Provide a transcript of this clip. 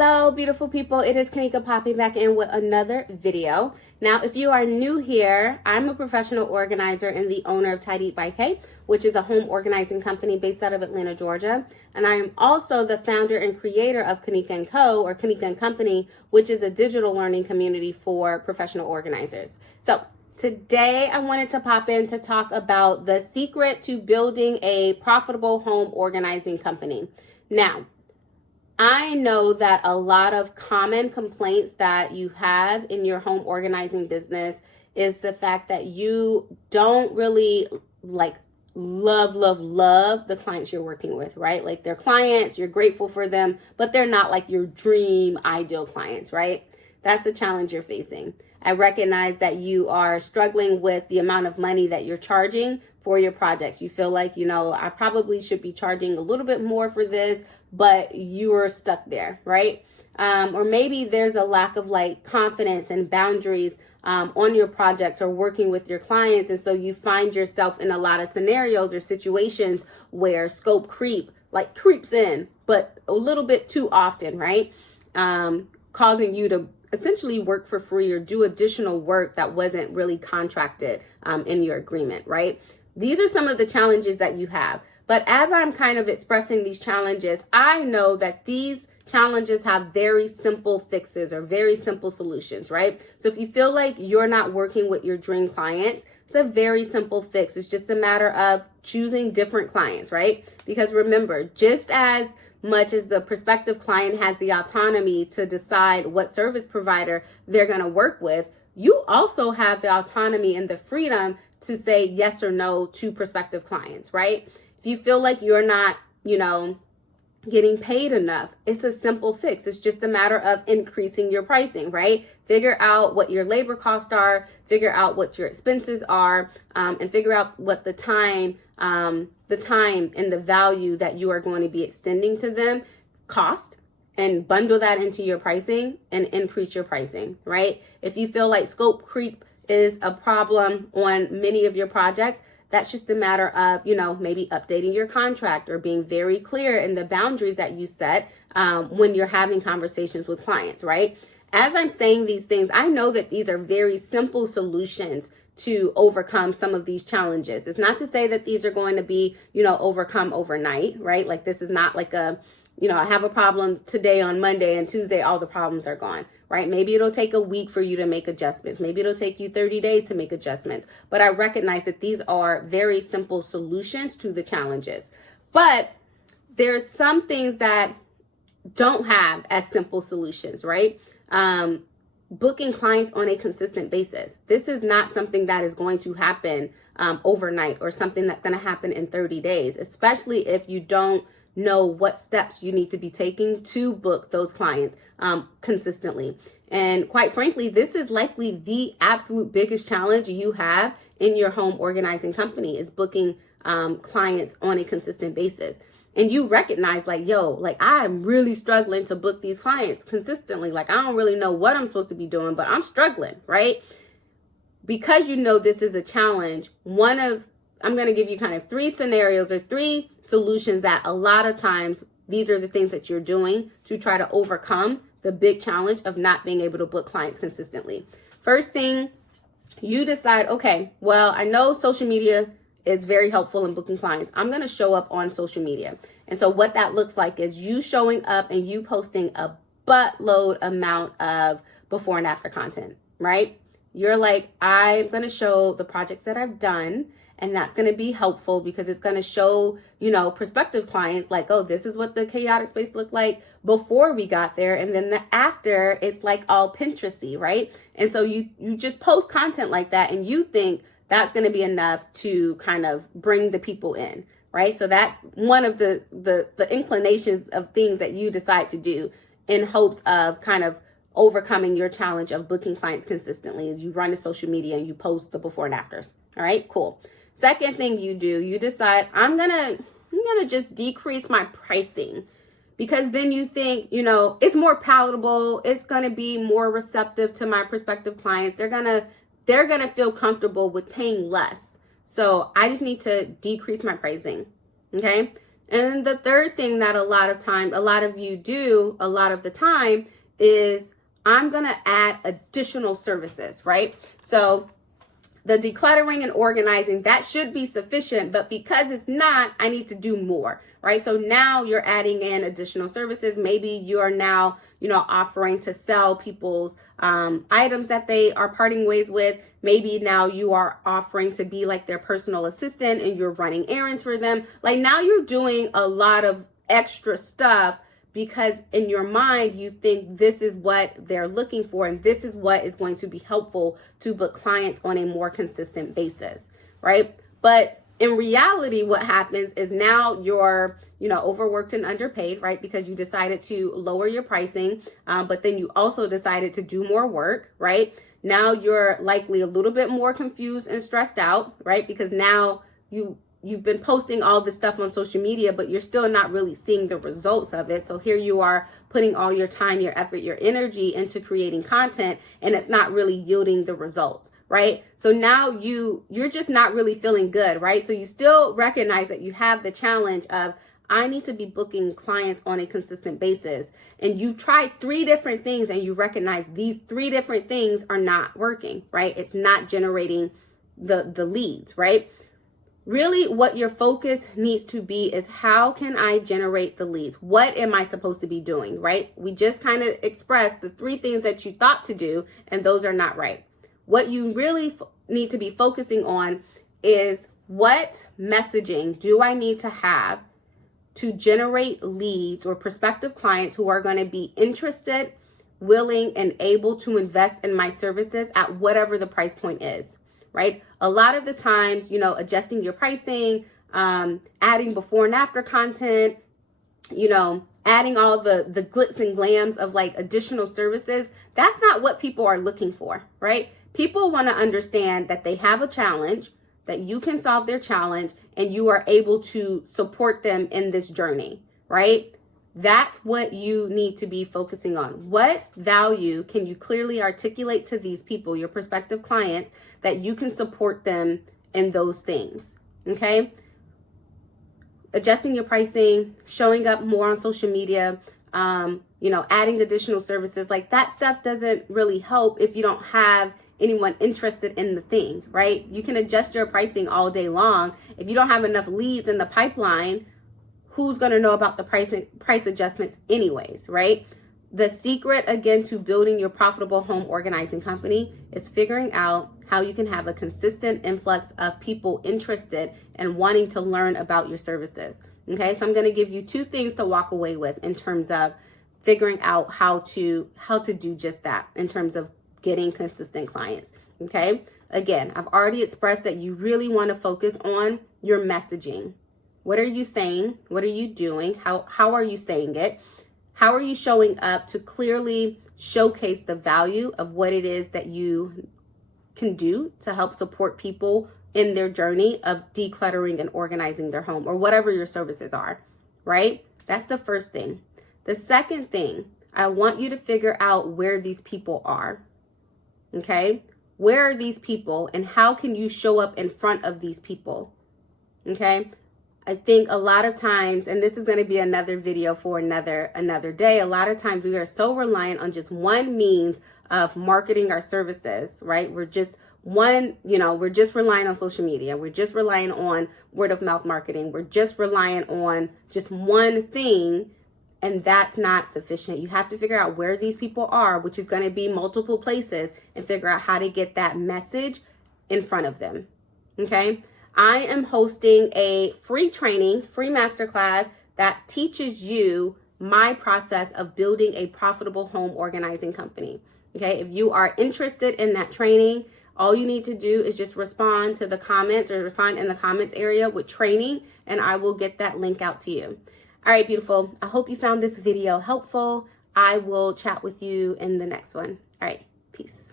Hello, beautiful people. It is Kenika popping back in with another video. Now, if you are new here, I'm a professional organizer and the owner of Tidy by K, which is a home organizing company based out of Atlanta, Georgia. And I am also the founder and creator of Kenika & Co, or Kenika & Company, which is a digital learning community for professional organizers. So today I wanted to pop in to talk about the secret to building a profitable home organizing company. Now, I know that a lot of common complaints that you have in your home organizing business is the fact that you don't really love the clients you're working with, right? Like they're clients, you're grateful for them, but they're not like your dream ideal clients, right? That's the challenge you're facing. I recognize that you are struggling with the amount of money that you're charging for your projects. You feel like, I probably should be charging a little bit more for this, but you are stuck there, right? Or maybe there's a lack of confidence and boundaries on your projects or working with your clients. And so you find yourself in a lot of scenarios or situations where scope creeps in, but a little bit too often, right? Causing you to essentially work for free or do additional work that wasn't really contracted in your agreement, right? These are some of the challenges that you have. But as I'm kind of expressing these challenges, I know that these challenges have very simple fixes or very simple solutions, right? So if you feel like you're not working with your dream clients, it's a very simple fix. It's just a matter of choosing different clients, right? Because remember, just as much as the prospective client has the autonomy to decide what service provider they're going to work with, you also have the autonomy and the freedom to say yes or no to prospective clients, right? If you feel like you're not, getting paid enough, it's a simple fix. It's just a matter of increasing your pricing, right? Figure out what your labor costs are, figure out what your expenses are, and figure out what the time and the value that you are going to be extending to them cost, and bundle that into your pricing and increase your pricing, right? If you feel like scope creep is a problem on many of your projects, that's just a matter of, maybe updating your contract or being very clear in the boundaries that you set when you're having conversations with clients, right? As I'm saying these things, I know that these are very simple solutions to overcome some of these challenges. It's not to say that these are going to be, overcome overnight, right? Like this is not like I have a problem today on Monday and Tuesday, all the problems are gone, right? Maybe it'll take a week for you to make adjustments. Maybe it'll take you 30 days to make adjustments. But I recognize that these are very simple solutions to the challenges. But there's some things that don't have as simple solutions, right? Booking clients on a consistent basis. This is not something that is going to happen overnight or something that's going to happen in 30 days, especially if you don't know what steps you need to be taking to book those clients consistently. And quite frankly, this is likely the absolute biggest challenge you have in your home organizing company is booking clients on a consistent basis. And you recognize I'm really struggling to book these clients consistently. I don't really know what I'm supposed to be doing, but I'm struggling, right? Because this is a challenge, I'm going to give you kind of 3 scenarios or 3 solutions that a lot of times these are the things that you're doing to try to overcome the big challenge of not being able to book clients consistently. First thing, you decide, okay, well, I know social media is very helpful in booking clients. I'm going to show up on social media. And so what that looks like is you showing up and you posting a buttload amount of before and after content, right? You're like, I'm going to show the projects that I've done. And that's going to be helpful because it's going to show, prospective clients oh, this is what the chaotic space looked like before we got there. And then the after, it's all Pinteresty, right? And so you just post content like that and you think that's going to be enough to kind of bring the people in, right? So that's one of the inclinations of things that you decide to do in hopes of kind of overcoming your challenge of booking clients consistently is you run to social media and you post the before and afters. All right, cool. Second thing you do, you decide I'm gonna just decrease my pricing because then you think, it's more palatable. It's gonna be more receptive to my prospective clients. They're gonna feel comfortable with paying less. So I just need to decrease my pricing. Okay. And the third thing that a lot of you do a lot of the time is I'm going to add additional services, right? So the decluttering and organizing, that should be sufficient, but because it's not, I need to do more, right? So now you're adding in additional services. Maybe you're now, offering to sell people's items that they are parting ways with. Maybe now you are offering to be like their personal assistant and you're running errands for them. Like now you're doing a lot of extra stuff because in your mind, you think this is what they're looking for and this is what is going to be helpful to book clients on a more consistent basis, right? But in reality, what happens is now you're, overworked and underpaid, right? Because you decided to lower your pricing, but then you also decided to do more work, right? Now you're likely a little bit more confused and stressed out, right? Because now you've been posting all this stuff on social media, but you're still not really seeing the results of it. So here you are putting all your time, your effort, your energy into creating content, and it's not really yielding the results, right? So now you're just not really feeling good, right? So you still recognize that you have the challenge of, I need to be booking clients on a consistent basis. And you tried 3 different things and you recognize these 3 different things are not working, right? It's not generating the leads, right? Really, what your focus needs to be is how can I generate the leads? What am I supposed to be doing, right? We just kind of expressed the 3 things that you thought to do, and those are not right. What you really need to be focusing on is what messaging do I need to have to generate leads or prospective clients who are going to be interested, willing, and able to invest in my services at whatever the price point is. Right? A lot of the times, adjusting your pricing, adding before and after content, adding all the glitz and glams of like additional services, that's not what people are looking for, right? People want to understand that they have a challenge, that you can solve their challenge, and you are able to support them in this journey, right? That's what you need to be focusing on. What value can you clearly articulate to these people, your prospective clients, that you can support them in those things, okay? Adjusting your pricing, showing up more on social media, adding additional services, like that stuff doesn't really help if you don't have anyone interested in the thing, right? You can adjust your pricing all day long. If you don't have enough leads in the pipeline, who's going to know about the price adjustments anyways, right? The secret, again, to building your profitable home organizing company is figuring out how you can have a consistent influx of people interested and wanting to learn about your services. Okay, so I'm going to give you 2 things to walk away with in terms of figuring out how to do just that in terms of getting consistent clients. Okay, again, I've already expressed that you really want to focus on your messaging. What are you saying? What are you doing? How are you saying it? How are you showing up to clearly showcase the value of what it is that you can do to help support people in their journey of decluttering and organizing their home or whatever your services are, right? That's the first thing. The second thing, I want you to figure out where these people are, okay? Where are these people and how can you show up in front of these people, okay? I think a lot of times, and this is going to be another video for another day, a lot of times we are so reliant on just one means of marketing our services, right? We're just relying on social media. We're just relying on word of mouth marketing. We're just relying on just one thing, and that's not sufficient. You have to figure out where these people are, which is going to be multiple places, and figure out how to get that message in front of them, okay? I am hosting a free masterclass that teaches you my process of building a profitable home organizing company. Okay, if you are interested in that training, all you need to do is just respond to the comments or respond in the comments area with training, and I will get that link out to you. All right, beautiful. I hope you found this video helpful. I will chat with you in the next one. All right, peace.